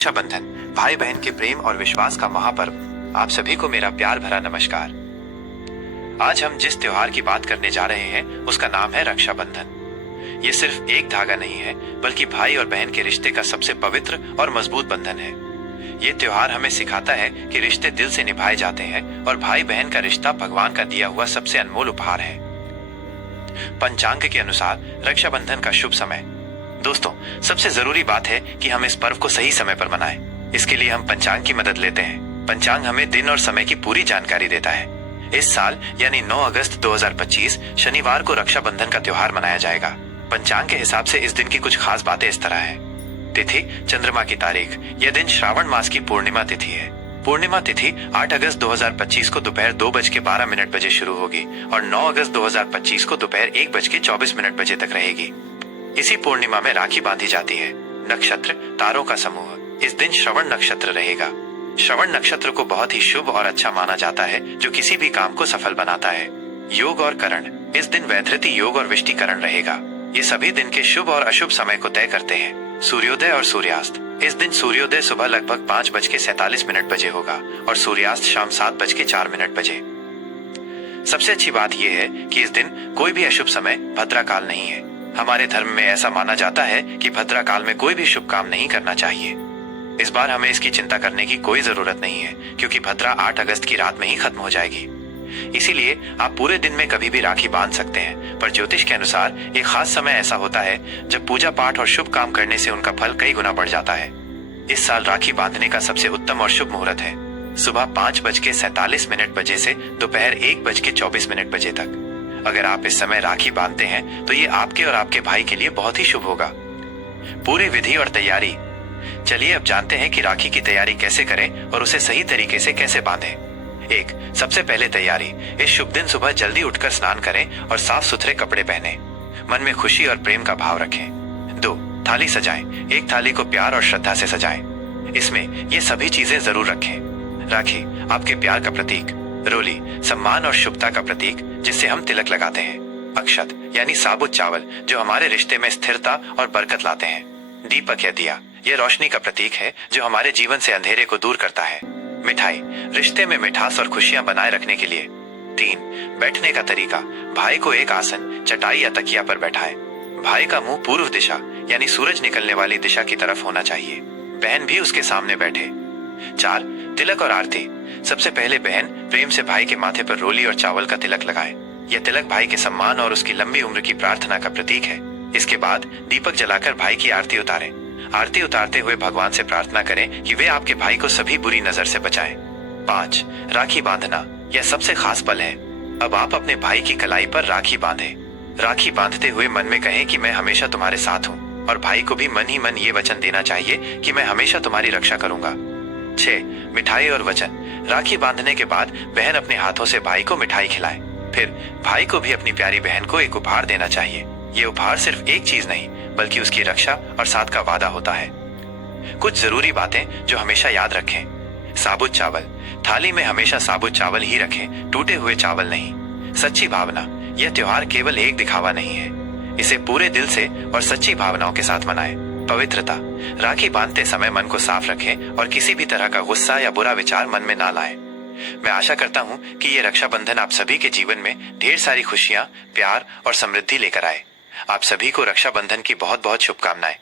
रक्षाबंधन भाई बहन के प्रेम और विश्वास का महापर्व। आप सभी को मेरा प्यार भरा नमस्कार। आज हम जिस त्योहार की बात करने जा रहे हैं उसका नाम है रक्षाबंधन। ये सिर्फ एक धागा नहीं है बल्कि भाई और बहन के रिश्ते का सबसे पवित्र और मजबूत बंधन है। ये त्योहार हमें सिखाता है कि रिश्ते दिल से निभाए जाते हैं और भाई बहन का रिश्ता भगवान का दिया हुआ सबसे अनमोल उपहार है। पंचांग के अनुसार रक्षाबंधन का शुभ समय। दोस्तों, सबसे जरूरी बात है कि हम इस पर्व को सही समय पर मनाएं। इसके लिए हम पंचांग की मदद लेते हैं। पंचांग हमें दिन और समय की पूरी जानकारी देता है। इस साल यानी 9 अगस्त 2025 शनिवार को रक्षाबंधन का त्योहार मनाया जाएगा। पंचांग के हिसाब से इस दिन की कुछ खास बातें इस तरह है। तिथि, चंद्रमा की तारीख। यह दिन श्रावण मास की पूर्णिमा तिथि है। पूर्णिमा तिथि 8 अगस्त 2025 को दोपहर 2:12 बजे शुरू होगी और 9 अगस्त 2025 को दोपहर 1:24 बजे तक रहेगी। इसी पूर्णिमा में राखी बांधी जाती है। नक्षत्र, तारों का समूह। इस दिन श्रवण नक्षत्र रहेगा। श्रवण नक्षत्र को बहुत ही शुभ और अच्छा माना जाता है, जो किसी भी काम को सफल बनाता है। योग और करण। इस दिन वैधृति योग और विष्टिकरण रहेगा। ये सभी दिन के शुभ और अशुभ समय को तय करते हैं। सूर्योदय और सूर्यास्त। इस दिन सूर्योदय सुबह लगभग 5:47 बजे होगा और सूर्यास्त शाम 7:04 बजे। सबसे अच्छी बात यह है कि इस दिन कोई भी अशुभ समय भद्रा काल नहीं है। हमारे धर्म में ऐसा माना जाता है कि भद्रा काल में कोई भी शुभ काम नहीं करना चाहिए। इस बार हमें इसकी चिंता करने की कोई जरूरत नहीं है, क्योंकि भद्रा 8 अगस्त की रात में ही खत्म हो जाएगी। इसीलिए आप पूरे दिन में कभी भी राखी बांध सकते हैं, पर ज्योतिष के अनुसार एक खास समय ऐसा होता है जब पूजा पाठ और शुभ काम करने से उनका फल कई गुना बढ़ जाता है। इस साल राखी बांधने का सबसे उत्तम और शुभ मुहूर्त है सुबह 5:47 बजे से दोपहर 1:24 बजे तक। अगर आप इस समय राखी बांधते हैं तो ये आपके और आपके भाई के लिए बहुत ही शुभ होगा। पूरी विधि और तैयारी। चलिए अब जानते हैं कि राखी की तैयारी कैसे करें और उसे सही तरीके से कैसे बांधें। 1. सबसे पहले तैयारी। इस शुभ दिन सुबह जल्दी उठकर स्नान करें और साफ सुथरे कपड़े पहने। मन में खुशी और प्रेम का भाव रखें। 2. थाली सजाएं। एक थाली को प्यार और श्रद्धा से सजाएं। इसमें ये सभी चीजें जरूर रखें। राखी आपके प्यार का प्रतीक। रोली सम्मान और शुभता का प्रतीक, जिससे हम तिलक लगाते हैं। अक्षत यानी साबुत चावल, जो हमारे रिश्ते में स्थिरता और बरकत लाते हैं। दीपक या दिया, यह रोशनी का प्रतीक है जो हमारे जीवन से अंधेरे को दूर करता है। मिठाई रिश्ते में मिठास और खुशियां बनाए रखने के लिए। 3. बैठने का तरीका। भाई को एक आसन, चटाई या तकिया पर बैठाएं। भाई का मुंह पूर्व दिशा यानी सूरज निकलने वाली दिशा की तरफ होना चाहिए। बहन भी उसके सामने बैठे। 4. तिलक और आरती। सबसे पहले बहन प्रेम से भाई के माथे पर रोली और चावल का तिलक लगाए। यह तिलक भाई के सम्मान और उसकी लंबी उम्र की प्रार्थना का प्रतीक है। इसके बाद दीपक जलाकर भाई की आरती उतारें। आरती उतारते हुए भगवान से प्रार्थना करें कि वे आपके भाई को सभी बुरी नजर से बचाएं। 5. राखी बांधना। यह सबसे खास पल है। अब आप अपने भाई की कलाई पर राखी बांधें। राखी बांधते हुए मन में कहें कि मैं हमेशा तुम्हारे साथ हूँ, और भाई को भी मन ही मन ये वचन देना चाहिए कि मैं हमेशा तुम्हारी रक्षा करूंगा। 6. मिठाई और वचन। राखी बांधने के बाद बहन अपने हाथों से भाई को मिठाई खिलाए। फिर भाई को भी अपनी प्यारी बहन को एक उपहार देना चाहिए। ये उपहार सिर्फ एक चीज नहीं बल्कि उसकी रक्षा और साथ का वादा होता है। कुछ जरूरी बातें जो हमेशा याद रखें। साबुत चावल। थाली में हमेशा साबुत चावल ही रखें, टूटे हुए चावल नहीं। सच्ची भावना। यह त्योहार केवल एक दिखावा नहीं है, इसे पूरे दिल से और सच्ची भावनाओं के साथ मनाएं। पवित्रता। राखी बांधते समय मन को साफ रखें और किसी भी तरह का गुस्सा या बुरा विचार मन में ना लाएं। मैं आशा करता हूं कि ये रक्षाबंधन आप सभी के जीवन में ढेर सारी खुशियां, प्यार और समृद्धि लेकर आए। आप सभी को रक्षाबंधन की बहुत बहुत शुभकामनाएं।